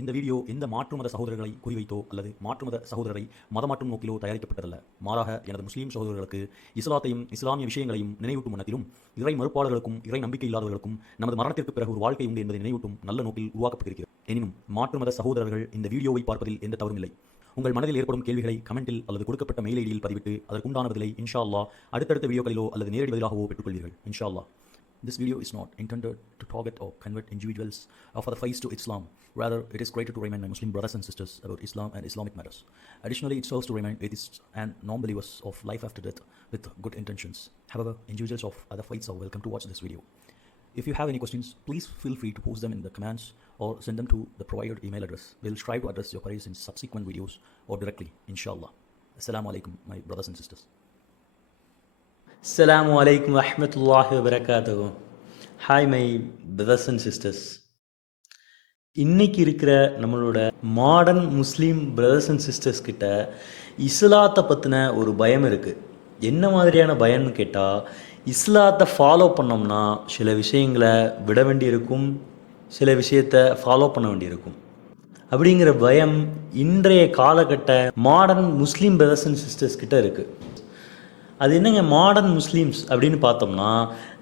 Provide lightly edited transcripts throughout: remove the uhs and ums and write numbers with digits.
இந்த வீடியோ எந்த மாற்று மத சகோதரர்களை குறிவைத்தோ அல்லது மாற்று மத சகோதரரை மதமாற்றும் நோக்கிலோ தயாரிக்கப்பட்டதல்ல. மாறாக எனது முஸ்லீம் சகோதரர்களுக்கு இஸ்லாத்தையும் இஸ்லாமிய விஷயங்களையும் நினைவூட்டும் மனத்திலும் இறை மறுப்பாளர்களுக்கும் இறை நம்பிக்கை இல்லாதவர்களுக்கும் நமது மரணத்திற்கு பிறகு ஒரு வாழ்க்கை உண்டு என்பதை நினைவூட்டும் நல்ல நோக்கில் உருவாக்கப்பட்டிருக்கிறது. எனினும் மாற்று மத சகோதரர்கள் இந்த வீடியோவை பார்ப்பதில் எந்த தவறும் இல்லை. உங்கள் மனதில் ஏற்படும் கேள்விகளை கமெண்டில் அல்லது கொடுக்கப்பட்ட மெயில் ஐடியில் பதிவிட்டு அதற்குண்டான பதிலை இன்ஷா அல்லாஹ் அடுத்தடுத்த வீடியோக்களிலோ அல்லது நேரடி பதிலாகவோ பெற்றுக்கொள்வீர்கள் இன்ஷா அல்லாஹ். This video is not intended to target or convert individuals for the faith to Islam. Rather, it is created to remind my Muslim brothers and sisters about Islam and Islamic matters. Additionally, it serves to remind atheists and non-believers of life after death with good intentions. However, individuals of other faiths are welcome to watch this video. If you have any questions, please feel free to post them in the comments or send them to the provided email address. We will strive to address your queries in subsequent videos or directly, inshallah. Assalamu alaikum, my brothers and sisters. Assalamu alaikum wa rahmatullahi wa barakatuhu. Hi my brothers and sisters. இன்னைக்கு இருக்கிற நம்மளோட modern Muslim brothers and sisters கிட்ட இஸ்லாத்தை பற்றின ஒரு பயம் இருக்குது. என்ன மாதிரியான பயம்னு கேட்டால், இஸ்லாத்தை ஃபாலோ பண்ணோம்னா சில விஷயங்களை விட வேண்டியிருக்கும், சில விஷயத்தை ஃபாலோ பண்ண வேண்டியிருக்கும். அப்படிங்கிற பயம் இன்றைய காலகட்ட modern Muslim brothers and sisters கிட்ட இருக்குது. அது என்னங்க மாடர்ன் முஸ்லீம்ஸ் அப்படின்னு பார்த்தோம்னா,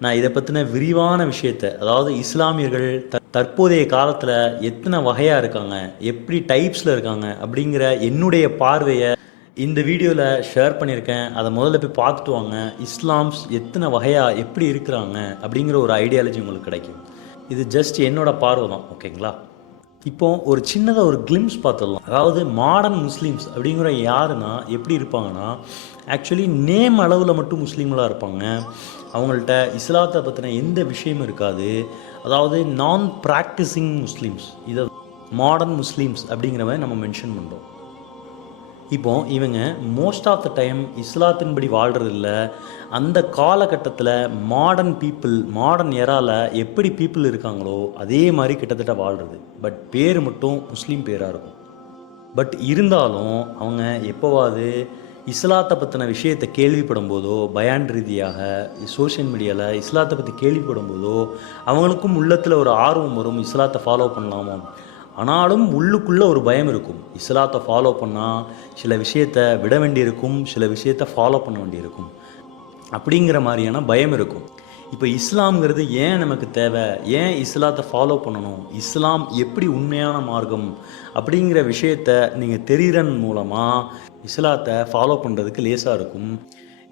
நான் இதை பற்றின விரிவான விஷயத்தை, அதாவது இஸ்லாமியர்கள் தற்போதைய காலத்தில் எத்தனை வகையாக இருக்காங்க, எப்படி டைப்ஸில் இருக்காங்க அப்படிங்கிற என்னுடைய பார்வையை இந்த வீடியோவில் ஷேர் பண்ணியிருக்கேன். அதை முதல்ல போய் பார்த்துட்டு வாங்க. இஸ்லாம்ஸ் எத்தனை வகையாக எப்படி இருக்கிறாங்க அப்படிங்கிற ஒரு ஐடியாலஜி உங்களுக்கு கிடைக்கும். இது ஜஸ்ட் என்னோட பார்வை தான், ஓகேங்களா? இப்போ ஒரு சின்னதாக ஒரு கிளிம்ஸ் பார்த்துடலாம். அதாவது மாடர்ன் முஸ்லீம்ஸ் அப்படிங்கிற யாருன்னா எப்படி இருப்பாங்கன்னா, ஆக்சுவலி நேம் அளவில் மட்டும் முஸ்லீம்களாக இருப்பாங்க. அவங்கள்ட்ட இஸ்லாத்தை பற்றின எந்த விஷயமும் இருக்காது. அதாவது நான் ப்ராக்டிஸிங் முஸ்லீம்ஸ், இதை மாடர்ன் முஸ்லீம்ஸ் அப்படிங்கிற மாதிரி நம்ம மென்ஷன் பண்ணுறோம். இப்போ இவங்க மோஸ்ட் ஆஃப் த டைம் இஸ்லாத்தின்படி வாழ்கிறதில்ல. அந்த காலகட்டத்தில் மாடர்ன் பீப்புள், மாடர்ன் எராவில் எப்படி பீப்புள் இருக்காங்களோ அதே மாதிரி கிட்டத்தட்ட வாழ்கிறது. பட் பேர் மட்டும் முஸ்லீம் பேராக இருக்கும். பட் இருந்தாலும் அவங்க எப்போவாது இஸ்லாத்தை பற்றின விஷயத்தை கேள்விப்படும் போதோ, பயான் ரீதியாக சோஷியல் மீடியாவில் இஸ்லாத்தை பற்றி கேள்விப்படும் போதோ அவங்களுக்கும் உள்ளத்தில் ஒரு ஆர்வம் வரும், இஸ்லாத்தை ஃபாலோ பண்ணலாமோ. ஆனாலும் உள்ளுக்குள்ளே ஒரு பயம் இருக்கும். இஸ்லாத்தை ஃபாலோ பண்ணால் சில விஷயத்தை விட வேண்டியிருக்கும், சில விஷயத்தை ஃபாலோ பண்ண வேண்டியிருக்கும் அப்படிங்கிற மாதிரியான பயம் இருக்கும். இப்போ இஸ்லாம்ங்கிறது ஏன் நமக்கு தேவை, ஏன் இஸ்லாத்தை ஃபாலோ பண்ணணும், இஸ்லாம் எப்படி உண்மையான மார்க்கம் அப்படிங்கிற விஷயத்தை நீங்கள் தெரிகிறன் மூலமாக இஸ்லாத்தை ஃபாலோ பண்ணுறதுக்கு லேசாக இருக்கும்.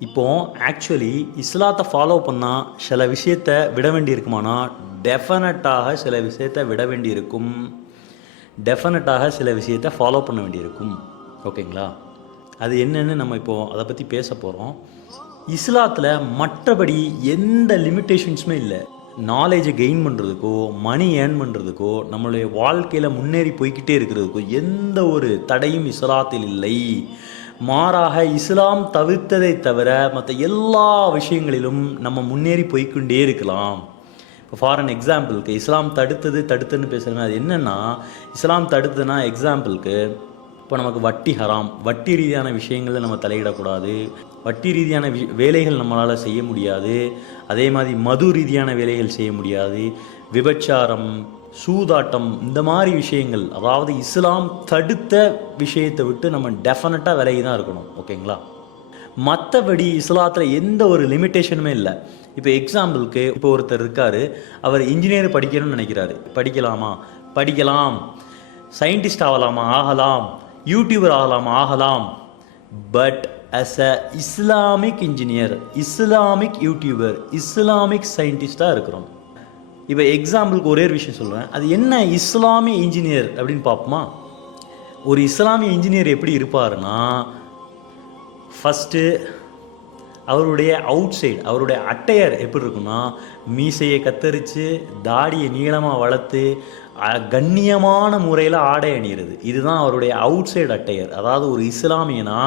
இப்போது ஆக்சுவலி இஸ்லாத்தை ஃபாலோ பண்ணால் சில விஷயத்தை விட வேண்டியிருக்குமானா டெஃபினட்டாக சில விஷயத்தை விட வேண்டியிருக்கும், டெஃபினட்டாக சில விஷயத்தை ஃபாலோ பண்ண வேண்டியிருக்கும், ஓகேங்களா? அது என்னென்னு நம்ம இப்போது அதை பற்றி பேச போகிறோம். இஸ்லாத்தில் மற்றபடி எந்த லிமிட்டேஷன்ஸுமே இல்லை. நாலேஜை கெயின் பண்ணுறதுக்கோ, மணி ஏர்ன் பண்ணுறதுக்கோ, நம்மளுடைய வாழ்க்கையில் முன்னேறி போய்கிட்டே இருக்கிறதுக்கோ எந்த ஒரு தடையும் இஸ்லாத்தில் இல்லை. மாறாக இஸ்லாம் தவிர்த்ததை தவிர மற்ற எல்லா விஷயங்களிலும் நம்ம முன்னேறி போய்கொண்டே இருக்கலாம். இப்போ ஃபார் அன் எக்ஸாம்பிளுக்கு இஸ்லாம் தடுத்துன்னு பேசுகிறேன். அது என்னென்னா, இஸ்லாம் தடுத்துன்னா எக்ஸாம்பிளுக்கு இப்போ நமக்கு வட்டி ஹராம், வட்டி ரீதியான விஷயங்களில் நம்ம தலையிடக்கூடாது, வட்டி ரீதியான வேலைகள் நம்மளால் செய்ய முடியாது, அதே மாதிரி மது ரீதியான வேலைகள் செய்ய முடியாது, விபச்சாரம், சூதாட்டம், இந்த மாதிரி விஷயங்கள், அதாவது இஸ்லாம் தடுத்த விஷயத்தை விட்டு நம்ம டெஃபினட்டாக விலகி தான் இருக்கணும், ஓகேங்களா? மற்றபடி இஸ்லாத்தில் எந்த ஒரு லிமிட்டேஷனுமே இல்லை. இப்போ எக்ஸாம்பிளுக்கு இப்போ ஒருத்தர் இருக்கார், அவர் இன்ஜினியர் படிக்கணும்னு நினைக்கிறாரு. படிக்கலாமா? படிக்கலாம். சயின்டிஸ்ட் ஆகலாமா? ஆகலாம். யூடியூபர் ஆகலாமா? ஆகலாம். But as a Islamic engineer, Islamic YouTuber, Islamic சயின்டிஸ்டாக இருக்கிறோம். இப்போ எக்ஸாம்பிளுக்கு ஒரே ஒரு விஷயம் சொல்கிறேன். அது என்ன இஸ்லாமிய இன்ஜினியர் அப்படின்னு பார்ப்போமா? ஒரு இஸ்லாமிய இன்ஜினியர் எப்படி இருப்பாருன்னா, ஃபஸ்ட்டு அவருடைய அவுட் சைடு, அவருடைய அட்டையர் எப்படி இருக்குன்னா, மீசையை கத்தரித்து தாடியை நீளமாக வளர்த்து கண்ணியமான முறையில் ஆடை அணிகிறது. இதுதான் அவருடைய அவுட் சைடு அட்டையர். அதாவது ஒரு இஸ்லாமியனா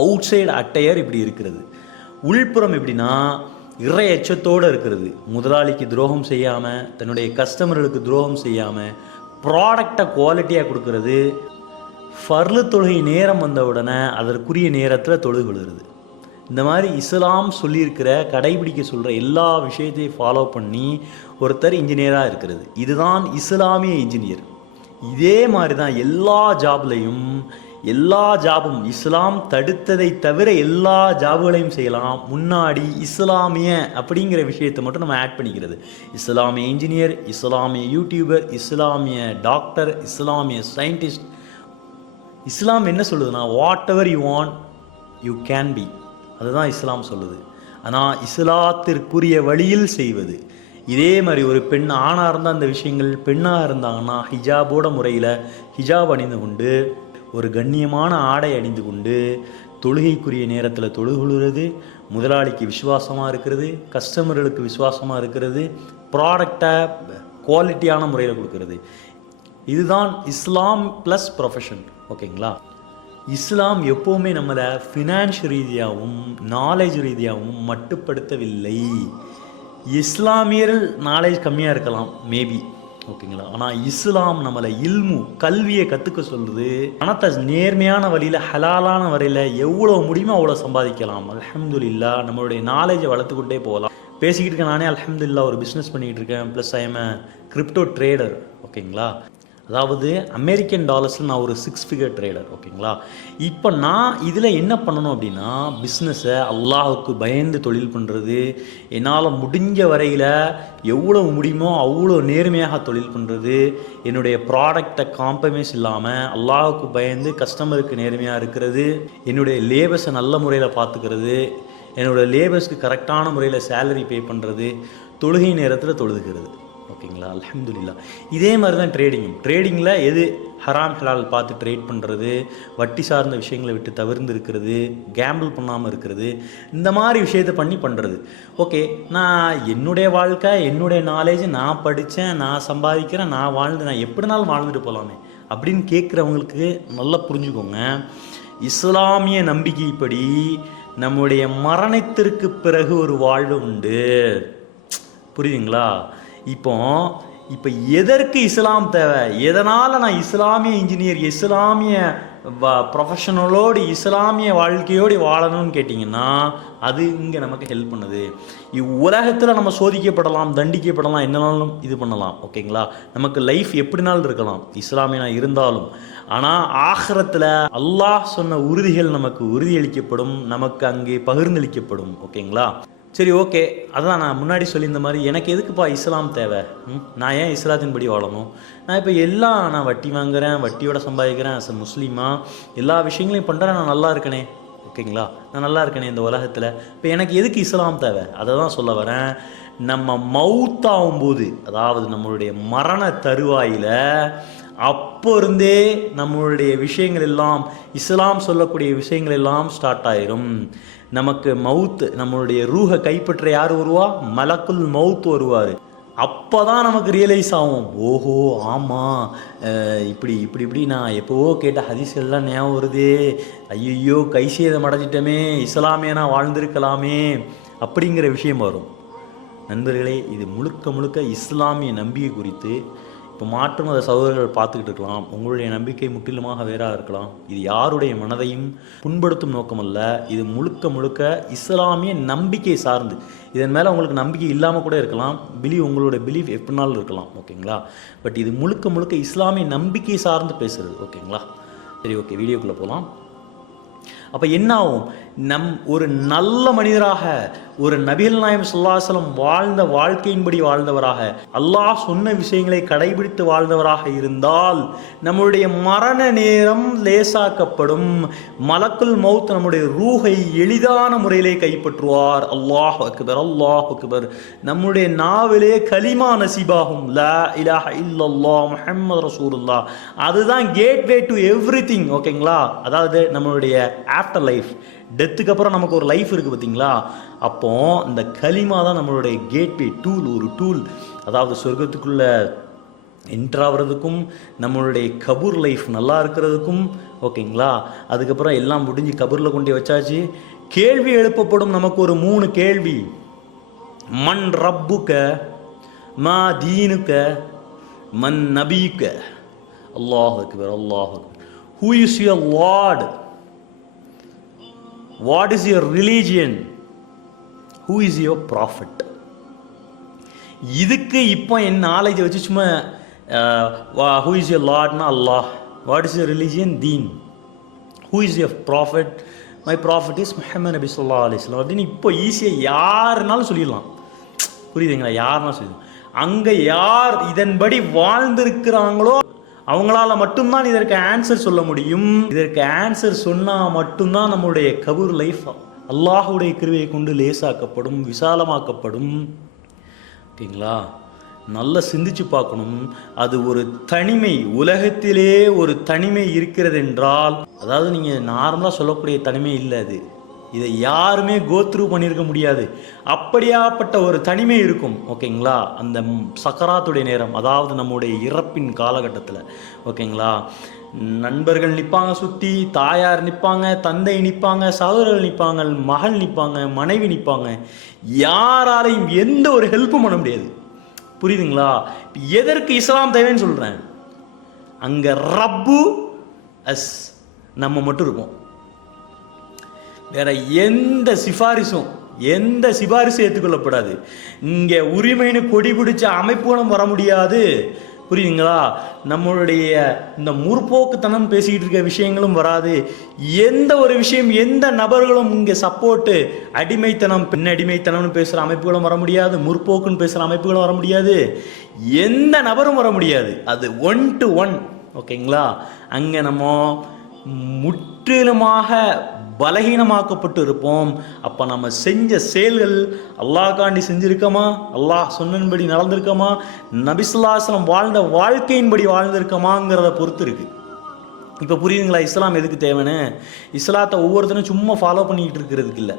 அவுட் சைடு அட்டையர் இப்படி இருக்கிறது. உள்புறம் எப்படின்னா இறை எச்சத்தோடு இருக்கிறது. முதலாளிக்கு துரோகம் செய்யாமல், தன்னுடைய கஸ்டமர்களுக்கு துரோகம் செய்யாமல், ப்ராடக்டை குவாலிட்டியாக கொடுக்கறது, ஃபர்லு தொழுகை நேரம் வந்தவுடனே அதற்குரிய நேரத்தில் தொழுது கொள்கிறது. இந்த மாதிரி இஸ்லாம் சொல்லியிருக்கிற, கடைபிடிக்க சொல்கிற எல்லா விஷயத்தையும் ஃபாலோ பண்ணி ஒருத்தர் இன்ஜினியராக இருக்கிறது. இதுதான் இஸ்லாமிய இன்ஜினியர். இதே மாதிரி தான் எல்லா ஜாபும் இஸ்லாம் தடுத்ததை தவிர எல்லா ஜாபுகளையும் செய்யலாம். முன்னாடி இஸ்லாமிய அப்படிங்கிற விஷயத்தை மட்டும் நம்ம ஆட் பண்ணிக்கிறது. இஸ்லாமிய இன்ஜினியர், இஸ்லாமிய யூடியூபர், இஸ்லாமிய டாக்டர், இஸ்லாமிய சயின்டிஸ்ட். இஸ்லாம் என்ன சொல்லுதுன்னா, what ever you want you can be. அதுதான் இஸ்லாம் சொல்லுது. ஆனால் இஸ்லாத்திற்குரிய வழியில் செய்வது. இதே மாதிரி ஒரு பெண் ஆணாக இருந்தால் அந்த விஷயங்கள், பெண்ணாக இருந்தாங்கன்னா ஹிஜாபோட முறையில் ஹிஜாப் அணிந்து கொண்டு, ஒரு கண்ணியமான ஆடை அணிந்து கொண்டு, தொழுகைக்குரிய நேரத்தில் தொழுகுறது, முதலாளிக்கு விசுவாசமாக இருக்கிறது, கஸ்டமர்களுக்கு விசுவாசமாக இருக்கிறது, ப்ராடக்டை குவாலிட்டியான முறையில் கொடுக்கறது. இதுதான் இஸ்லாம் ப்ளஸ் ப்ரொஃபஷன். ஓகேங்களா? இஸ்லாம் எப்போவுமே நம்மளை ஃபினான்ஷியல் ரீதியாகவும் நாலேஜ் ரீதியாகவும் மட்டுப்படுத்தவில்லை. இஸ்லாமியர்கள் நாலேஜ் கம்மியாக இருக்கலாம் மேபி, ஓகேங்களா? ஆனால் இஸ்லாம் நம்மளை கல்வியை கற்றுக்க சொல்லுது. பணத்தை நேர்மையான வழியில் ஹலாலான வரையில் எவ்வளோ முடியுமோ அவ்வளோ சம்பாதிக்கலாம். அல்ஹம்துலில்லாஹ். நம்மளுடைய நாலேஜை வளர்த்துக்கிட்டே போகலாம். பேசிக்கிட்டு இருக்கேன் நானே அல்ஹம்துலில்லாஹ் ஒரு பிஸ்னஸ் பண்ணிகிட்டு இருக்கேன். Plus I am crypto trader. ஓகேங்களா? அதாவது அமெரிக்கன் டாலர்ஸில் நான் ஒரு 6 ஃபிகர் ட்ரேடர். ஓகேங்களா? இப்போ நான் இதில் என்ன பண்ணணும் அப்படின்னா, பிஸ்னஸை அல்லாஹுக்கு பயந்து தொழில் பண்ணுறது, என்னால் முடிஞ்ச வரையில் எவ்வளோ முடியுமோ அவ்வளோ நேர்மையாக தொழில் பண்ணுறது, என்னுடைய ப்ராடக்டை காம்ப்ரமைஸ் இல்லாமல் அல்லாஹுக்கு பயந்து கஸ்டமருக்கு நேர்மையாக இருக்கிறது, என்னுடைய லேபர்ஸை நல்ல முறையில் பார்த்துக்கிறது, என்னோடய லேபர்ஸ்க்கு கரெக்டான முறையில் சேலரி பே பண்ணுறது, தொழுகை நேரத்தில் தொழுதுகிறது. ஓகேங்களா? அல்ஹம்துலில்லாஹ். இதே மாதிரி தான் ட்ரேடிங்கில் எது ஹராம் ஹலால் பார்த்து ட்ரேட் பண்ணுறது, வட்டி சார்ந்த விஷயங்களை விட்டு தவிர்த்து இருக்கிறது, கேம்பிள் பண்ணாமல் இருக்கிறது, இந்த மாதிரி விஷயத்தை பண்ணுறது. ஓகே, நான் என்னுடைய வாழ்க்கை, என்னுடைய நாலேஜ், நான் படித்தேன், நான் சம்பாதிக்கிறேன், நான் நான் எப்படினாலும் வாழ்ந்துட்டு போகலாமே அப்படின்னு கேட்குறவங்களுக்கு நல்லா புரிஞ்சுக்கோங்க. இஸ்லாமிய நம்பிக்கைப்படி நம்முடைய மரணத்திற்கு பிறகு ஒரு வாழ்வு உண்டு. புரியுதுங்களா? இப்போ எதற்கு இஸ்லாம் தேவை? எதனால் நான் இஸ்லாமிய இன்ஜினியர், இஸ்லாமிய ப்ரொஃபஷனலோடு இஸ்லாமிய வாழ்க்கையோடு வாழணும்னு கேட்டிங்கன்னா, அது இங்கே நமக்கு ஹெல்ப் பண்ணுது. உலகத்தில் நம்ம சோதிக்கப்படலாம், தண்டிக்கப்படலாம், என்னனாலும் இது பண்ணலாம். ஓகேங்களா? நமக்கு லைஃப் எப்படினாலும் இருக்கலாம் இஸ்லாமியனா இருந்தாலும். ஆனால் ஆகிரத்தில் அல்லாஹ் சொன்ன உறுதிகள் நமக்கு உறுதியளிக்கப்படும், நமக்கு அங்கே பகிர்ந்தளிக்கப்படும். ஓகேங்களா? சரி, ஓகே. அதான் நான் முன்னாடி சொல்லியிருந்த மாதிரி, எனக்கு எதுக்குப்பா இஸ்லாம் தேவை? நான் ஏன் இஸ்லாத்தின்படி வாழணும்? நான் இப்போ நான் வட்டி வாங்குகிறேன், வட்டியோட சம்பாதிக்கிறேன், அஸ் அ முஸ்லீமாக எல்லா விஷயங்களையும் பண்ணுறேன், நான் நல்லா இருக்கனே. ஓகேங்களா? நான் நல்லா இருக்கனே இந்த உலகத்தில். இப்போ எனக்கு எதுக்கு இஸ்லாம் தேவை? அதை தான் சொல்ல வரேன். நம்ம மவுத்தாகும்போது, அதாவது நம்மளுடைய மரண தருவாயில் அப்போ இருந்தே நம்மளுடைய விஷயங்கள் எல்லாம், இஸ்லாம் சொல்லக்கூடிய விஷயங்கள் எல்லாம் ஸ்டார்ட் ஆயிரும். நமக்கு மவுத், நம்மளுடைய ரூஹை கைப்பற்ற யார் வருவா? மலக்குல் மவுத் வருவார். அப்போ தான் நமக்கு ரியலைஸ் ஆகும், ஓஹோ ஆமாம், இப்படி நான் எப்போவோ கேட்ட ஹதீஸ்கள்லாம் ஞாபகம் வருதே, ஐயோ கை சேதம் அடைஞ்சிட்டோமே, இஸ்லாமியனா வாழ்ந்திருக்கலாமே அப்படிங்கிற விஷயம் வரும். நண்பர்களே, இது முழுக்க இஸ்லாமிய நம்பிக்கை குறித்து இப்போ மாற்று மத சகோதரர்கள் பார்த்துக்கிட்டு இருக்கலாம். உங்களுடைய நம்பிக்கை முற்றிலுமாக வேறாக இருக்கலாம். இது யாருடைய மனதையும் புண்படுத்தும் நோக்கமல்ல. இது முழுக்க இஸ்லாமிய நம்பிக்கை சார்ந்து. இதன் மேலே உங்களுக்கு நம்பிக்கை இல்லாமல் கூட இருக்கலாம், உங்களுடைய பிலீஃப் எப்படினாலும் இருக்கலாம். ஓகேங்களா? பட் இது முழுக்க இஸ்லாமிய நம்பிக்கை சார்ந்து பேசுகிறது. ஓகேங்களா? சரி, ஓகே, வீடியோக்குள்ளே போகலாம். அப்போ என்ன ஆகும்? ஒரு நல்ல மனிதராக, ஒரு நபிகள் நாயகம் ஸல்லல்லாஹு அலைஹி வஸல்லம் வாழ்ந்த வாழ்க்கையின்படி வாழ்ந்தவராக, அல்லாஹ் சொன்ன விஷயங்களை கடைபிடித்து வாழ்ந்தவராக இருந்தால் நம்முடைய மரண நேரம் லேசாக்கப்படும். மலக்குல் மௌத் நம்முடைய ரூஹை எளிதான முறையிலே கைப்பற்றுவார். அல்லாஹ் அக்பர், அல்லாஹ் அக்பர். நம்முடைய நாவிலே கலிமா நசீபாகும், லா இலாஹ இல்லல்லாஹ் முஹம்மது ரசூலுல்லாஹ். அதுதான் கேட்வே டு எவ்ரிதிங். ஓகேங்களா? அதாவது நம்மளுடைய ஆஃப்டர் லைஃப், டெத்துக்கு அப்புறம் நமக்கு ஒரு லைஃப் இருக்குது பார்த்தீங்களா? அப்போ இந்த கலிமா தான் நம்மளுடைய கேட்வே டூல், ஒரு டூல். அதாவது சொர்க்கத்துக்குள்ள என்ட்ராகிறதுக்கும், நம்மளுடைய கபூர் லைஃப் நல்லா இருக்கிறதுக்கும். ஓகேங்களா? அதுக்கப்புறம் எல்லாம் முடிஞ்சு கபூரில் கொண்டு வச்சாச்சு. கேள்வி எழுப்பப்படும் நமக்கு ஒரு 3 கேள்வி. மன் ரப்புக்க, மா தீனுக்க, மன் நபியுக்க. அல்லாஹ் அக்பர், அல்லாஹ் அக்பர். Who is your lord? What is your religion? Who is your prophet? இதுக்கு இப்போ என் நாலேஜை வச்சு சும்மா ஹூ இஸ் யர் லார்ட்னா Allah. What is your religion? தீன். Who is your prophet? My prophet is Muhammad நபி ஸல்லல்லாஹு அலைஹி வஸல்லம் அப்படின்னு இப்போ ஈஸியாக யாருனாலும் சொல்லிடலாம். புரியுதுங்களா? யாருனாலும் சொல்லிடலாம். அங்கே யார் இதன்படி வாழ்ந்திருக்கிறாங்களோ அவங்களால மட்டும்தான் இதற்கு ஆன்சர் சொல்ல முடியும். இதற்கு ஆன்சர் சொன்னால் மட்டும்தான் நம்மளுடைய கபூர் லைஃப் அல்லாஹுடைய கிருபையை கொண்டு லேசாக்கப்படும், விசாலமாக்கப்படும். ஓகேங்களா? நல்லா சிந்திச்சு பார்க்கணும். அது ஒரு தனிமை, உலகத்திலே ஒரு தனிமை இருக்கிறது என்றால், அதாவது நீங்கள் நார்மலாக சொல்லக்கூடிய தனிமை இல்லை அது. இதை யாருமே கோத்ரூ பண்ணியிருக்க முடியாது. அப்படியாப்பட்ட ஒரு தனிமை இருக்கும். ஓகேங்களா? அந்த சக்கராத்துடைய நேரம், அதாவது நம்முடைய இறப்பின் காலகட்டத்தில். ஓகேங்களா? நண்பர்கள் நிற்பாங்க, சுற்றி தாயார் நிற்பாங்க, தந்தை நிற்பாங்க, சகோதரர்கள் நிற்பாங்க, மகள் நிற்பாங்க, மனைவி நிற்பாங்க. யாராலையும் எந்த ஒரு ஹெல்ப்பும் பண்ண முடியாது. புரியுதுங்களா? எதற்கு இஸ்லாம் தேவைன்னு சொல்கிறேன்? அங்கே ரப்பு அஸ் நம்ம மட்டும் இருப்போம். வேற எந்த சிபாரிசும் ஏற்றுக்கொள்ளப்படாது. இங்கே உரிமைன்னு கொடி பிடிச்ச அமைப்புகளும் வர முடியாது. புரியுதுங்களா? நம்மளுடைய இந்த முற்போக்குத்தனம் பேசிக்கிட்டு இருக்க விஷயங்களும் வராது. எந்த ஒரு விஷயம், எந்த நபர்களும் இங்கே சப்போர்ட்டு, அடிமைத்தனம், பெண் அடிமைத்தனம்னு பேசுகிற அமைப்புகளும் வர முடியாது, முற்போக்குன்னு பேசுகிற அமைப்புகளும் வர முடியாது, எந்த நபரும் வர முடியாது. அது 1 to 1. ஓகேங்களா? அங்கே நம்ம முற்றிலுமாக பலகீனமாக்கப்பட்டு இருப்போம். அப்போ நம்ம செஞ்ச செயல்கள் அல்லாஹ்காண்டி செஞ்சுருக்கோமா, அல்லாஹ் சொன்னபடி நடந்திருக்கோமா, நபி ஸல்லல்லாஹு அலைஹி வஸல்லம் வாழ்ந்த வாழ்க்கையின்படி வாழ்ந்திருக்கோமாங்கிறத பொறுத்து இருக்கு. இப்போ புரியுதுங்களா? இஸ்லாம் எதுக்கு தேவைன்னு? இஸ்லாத்தை ஒவ்வொருத்தரும் சும்மா ஃபாலோ பண்ணிக்கிட்டு இருக்கிறதுக்கு இல்லை.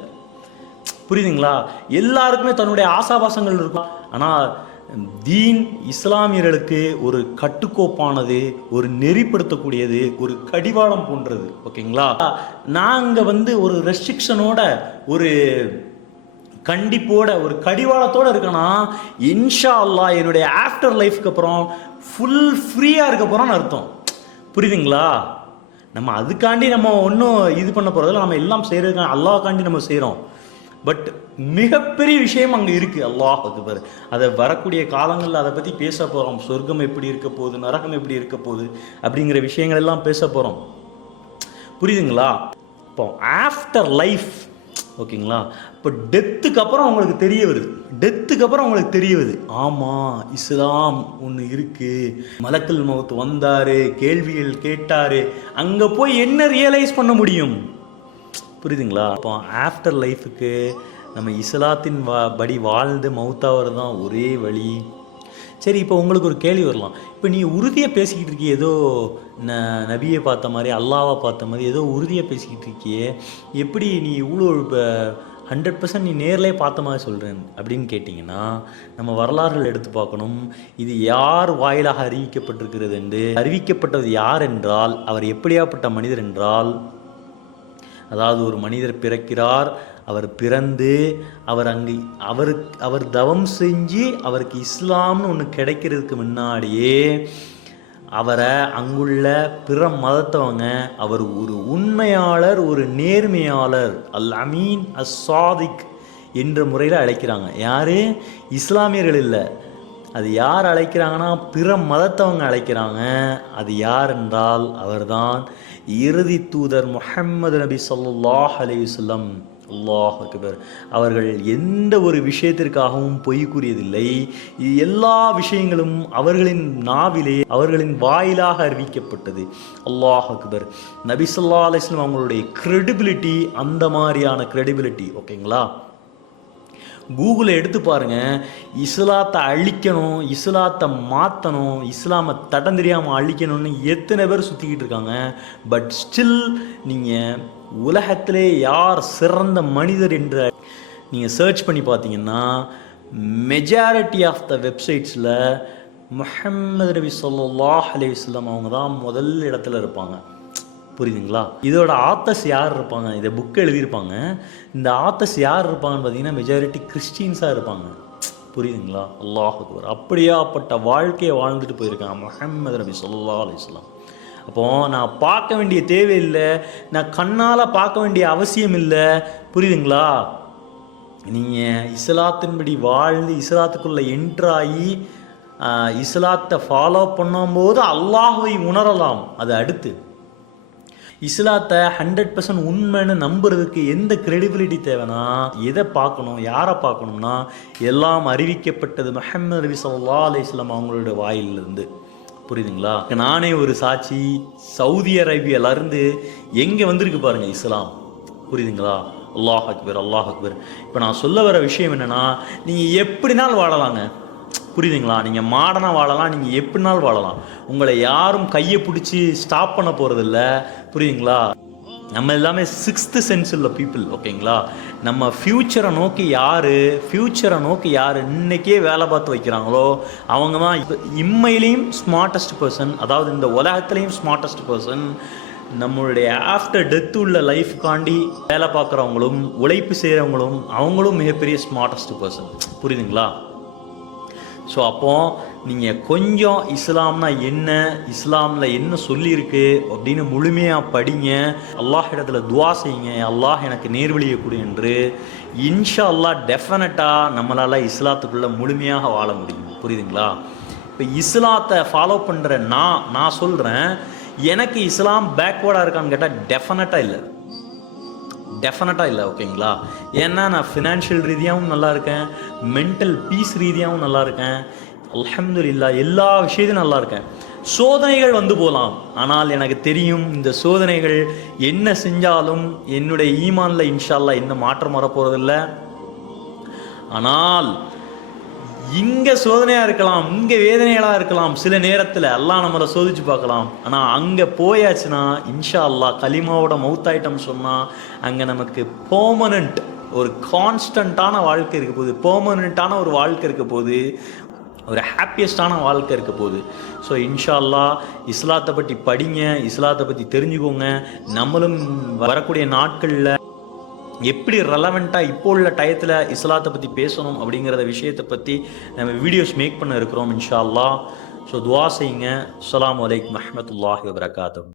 புரியுதுங்களா? எல்லாருக்குமே தன்னுடைய ஆசாபாசங்கள் இருக்கும். ஆனால் தீன் இஸ்லாமியர்களுக்கு ஒரு கட்டுக்கோப்பானது, ஒரு நெறிப்படுத்தக்கூடியது, ஒரு கடிவாளம் போன்றது. ஓகேங்களா? நாங்கள் ஒரு ரெஸ்ட்ரிக்ஷனோட, ஒரு கண்டிப்போட, ஒரு கடிவாளத்தோட இருக்கனா, இன்ஷா அல்லாஹ் என்னுடைய ஆஃப்டர் லைஃப்க்கு அப்புறம் ஃபுல் ஃப்ரீயாக இருக்க போகிறோன்னு அர்த்தம். புரியுதுங்களா? நம்ம அதுக்காண்டி நம்ம ஒன்றும் இது பண்ண போகிறதில்ல. நம்ம எல்லாம் செய்கிறதுக்கான அல்லாஹ்காண்டி நம்ம செய்கிறோம். பட் மிகப்பெரிய விஷயம் அங்கே இருக்குது. அல்லாஹ் அக்பர். அதை வரக்கூடிய காலங்களில் அதை பற்றி பேச போகிறோம். சொர்க்கம் எப்படி இருக்க போகுது, நரகம் எப்படி இருக்க போகுது அப்படிங்கிற விஷயங்கள் எல்லாம் பேச போகிறோம். புரியுதுங்களா? இப்போ ஆஃப்டர் லைஃப், ஓகேங்களா, இப்போ டெத்துக்கு அப்புறம் உங்களுக்கு தெரிய வருது, ஆமாம் இஸ்லாம் ஒன்று இருக்குது, மலக்குல் மௌத் வந்தார், கேள்விகள் கேட்டார், அங்கே போய் என்ன ரியலைஸ் பண்ண முடியும்? புரியுதுங்களா? அப்போ ஆஃப்டர் லைஃபுக்கு நம்ம இஸ்லாத்தின் படி வாழ்ந்து மௌத்தாவது தான் ஒரே வழி. சரி, இப்போ உங்களுக்கு ஒரு கேள்வி வரலாம். இப்போ நீ உறுதியாக பேசிக்கிட்டு இருக்கிய, ஏதோ நபியை பார்த்த மாதிரி, அல்லாவை பார்த்த மாதிரி ஏதோ உறுதியாக பேசிக்கிட்டு இருக்கியே, எப்படி நீ இவ்வளோ இப்போ 100% நீ நேர்லேயே பார்த்த மாதிரி சொல்கிறேன் அப்படின்னு கேட்டிங்கன்னா, நம்ம வரலாறுகள் எடுத்து பார்க்கணும். இது யார் வாயிலாக அறிவிக்கப்பட்டிருக்கிறது என்று. அறிவிக்கப்பட்டது யார் என்றால், அவர் எப்படியாப்பட்ட மனிதர் என்றால், அதாவது ஒரு மனிதர் பிறக்கிறார், அவர் பிறந்து அவர் தவம் செஞ்சு அவருக்கு இஸ்லாம்னு ஒன்று கிடைக்கிறதுக்கு முன்னாடியே அவரை அங்குள்ள பிற மதத்தவங்க அவர் ஒரு உண்மையாளர், ஒரு நேர்மையாளர், அல் அமீன் அஸ் சாதிக் என்ற முறையில் அழைக்கிறாங்க. யார்? இஸ்லாமியர்கள் இல்லை. அது யார் அழைக்கிறாங்கன்னா, பிற மதத்தவங்க அழைக்கிறாங்க. அது யார் என்றால் அவர்தான் இறுதி தூதர் முஹம்மது நபி ஸல்லல்லாஹு அலைஹி வஸல்லம். அல்லாஹ் அக்பர். அவர்கள் எந்த ஒரு விஷயத்திற்காகவும் பொய் கூறியதில்லை. எல்லா விஷயங்களும் அவர்களின் நாவிலே, அவர்களின் வாயிலாக அறிவிக்கப்பட்டது. அல்லாஹ் அக்பர். நபி ஸல்லல்லாஹு அலைஹி வஸல்லம் அவங்களுடைய கிரெடிபிலிட்டி அந்த மாதிரியான கிரெடிபிலிட்டி. ஓகேங்களா? கூகுளை எடுத்து பாருங்கள். இஸ்லாத்தை அழிக்கணும், இஸ்லாத்தை மாற்றணும், இஸ்லாமை தடம் தெரியாமல் அழிக்கணும்னு எத்தனை பேர் சுற்றிக்கிட்டு இருக்காங்க. பட் ஸ்டில் நீங்கள் உலகத்திலே யார் சிறந்த மனிதர் என்று நீங்கள் சர்ச் பண்ணி பார்த்தீங்கன்னா, மெஜாரிட்டி ஆஃப் த வெப்சைட்ஸில் முஹம்மது நபி ஸல்லல்லாஹு அலைஹி வஸல்லம் அவங்க தான் முதல் இடத்துல இருப்பாங்க. புரியுதுங்களா? இதோட ஆத்தர்ஸ் யார் இருப்பாங்க? இதை புக்கு எழுதியிருப்பாங்க. இந்த ஆத்தர்ஸ் யார் இருப்பாங்கன்னு பார்த்தீங்கன்னா, மெஜாரிட்டி கிறிஸ்டின்ஸாக இருப்பாங்க. புரியுதுங்களா? அல்லாஹ் அக்பர். அப்படியாப்பட்ட வாழ்க்கையை வாழ்ந்துட்டு போயிருக்காங்க முஹம்மது நபி ஸல்லல்லாஹு அலைஹி வஸல்லம். அப்போது நான் பார்க்க வேண்டிய தேவையில்லை, நான் கண்ணால் பார்க்க வேண்டிய அவசியம் இல்லை. புரியுதுங்களா? நீங்கள் இஸ்லாத்தின்படி வாழ்ந்து இஸ்லாத்துக்குள்ளே என்ட்ராகி இஸ்லாத்தை ஃபாலோ பண்ணும்போது அல்லாஹ்வை உணரலாம். அது அடுத்து இஸ்லாத்தை 100% உண்மைன்னு நம்புறதுக்கு எந்த கிரெடிபிலிட்டி தேவைன்னா எதை பார்க்கணும், யாரை பார்க்கணும்னா எல்லாம் அறிவிக்கப்பட்டது முஹம்மது நபி ஸல்லல்லாஹு அலைஹி வஸல்லம் அவங்களுடைய வாயிலிருந்து. புரியுதுங்களா? நானே ஒரு சாட்சி. சவுதி அரேபியாவிலேருந்து எங்கே வந்திருக்கு பாருங்க இஸ்லாம். புரியுதுங்களா? அல்லாஹ் அக்பர், அல்லாஹ் அக்பர். இப்போ நான் சொல்ல வர விஷயம் என்னென்னா, நீங்கள் எப்படினாலும் வாழலாங்க. புரியுதுங்களா? நீங்கள் மாடனாக வாழலாம், நீங்கள் எப்படினாலும் வாழலாம். உங்களை யாரும் கையை பிடிச்சி ஸ்டாப் பண்ண போகிறதில்ல. புரியுதுங்களா? நம்ம எல்லாமே 6th சென்ஸ் உள்ள பீப்புள். ஓகேங்களா? நம்ம ஃப்யூச்சரை நோக்கி யார் இன்னைக்கே வேலை பார்த்து வைக்கிறாங்களோ அவங்க தான் இம்மையிலையும் ஸ்மார்ட்டஸ்ட் பர்சன், அதாவது இந்த உலகத்துலேயும் ஸ்மார்ட்டஸ்ட் பர்சன். நம்மளுடைய ஆஃப்டர் டெத்து உள்ள லைஃப்காண்டி வேலை பார்க்குறவங்களும் உழைப்பு செய்கிறவங்களும் அவங்களும் மிகப்பெரிய ஸ்மார்ட்டஸ்ட் பர்சன். புரியுதுங்களா? ஸோ அப்போது நீங்கள் கொஞ்சம் இஸ்லாம்னா என்ன, இஸ்லாமில் என்ன சொல்லியிருக்கு அப்படின்னு முழுமையாக படிங்க. அல்லாஹ் இடத்துல துவா செய்யுங்க, அல்லாஹ் எனக்கு நேர்வழியை கொடு என்று. இன்ஷா அல்லாஹ் டெஃபினட்டாக நம்மளால் இஸ்லாத்துக்குள்ளே முழுமையாக வாழ முடியும். புரியுதுங்களா? இப்போ இஸ்லாத்தை ஃபாலோ பண்ணுற நான் சொல்கிறேன், எனக்கு இஸ்லாம் பேக்வேர்டாக இருக்கான்னு கேட்டால் டெஃபினட்டாக இல்லை. ஓகேங்களா? ஏன்னா நான் ஃபினான்ஷியல் ரீதியாகவும் நல்லா இருக்கேன், மென்டல் பீஸ் ரீதியாகவும் நல்லா இருக்கேன். அல்ஹம்துலில்லாஹ் எல்லா விஷயத்தையும் நல்லா இருக்கேன். சோதனைகள் வந்து போகலாம், ஆனால் எனக்கு தெரியும் இந்த சோதனைகள் என்ன செஞ்சாலும் என்னுடைய ஈமானில் இன்ஷா அல்லாஹ் எந்த மாற்றம் வரப்போகிறதில்ல. ஆனால் இங்கே சோதனையாக இருக்கலாம், இங்கே வேதனைகளாக இருக்கலாம், சில நேரத்தில் அல்லாஹ் நம்மளை சோதிச்சு பார்க்கலாம். ஆனால் அங்கே போயாச்சுன்னா இன்ஷா அல்லாஹ் கலிமாவோட மௌத்தாயிட்டம் சொன்னால் அங்கே நமக்கு பெர்மனண்ட் ஒரு கான்ஸ்டண்ட்டான வாழ்க்கை இருக்க போகுது, பெர்மனண்ட்டான ஒரு வாழ்க்கை இருக்க போகுது, ஒரு ஹாப்பியஸ்டான வாழ்க்கை இருக்க போகுது. ஸோ இன்ஷா அல்லாஹ் இஸ்லாத்தை பற்றி படிங்க, இஸ்லாத்தை பற்றி தெரிஞ்சுக்கோங்க. நம்மளும் வரக்கூடிய நாட்களில் எப்படி ரெலவெண்ட்டாக இப்போ உள்ள டயத்தில் இஸ்லாத்தை பற்றி பேசணும் அப்படிங்கிற விஷயத்தை பற்றி நம்ம வீடியோஸ் மேக் பண்ண இருக்கிறோம் இன்ஷா அல்லாஹ். ஸோ துவா செய்யுங்க. அஸ்ஸலாமு அலைக்கும் வரஹ்மத்துல்லாஹி வபரகாத்துஹு.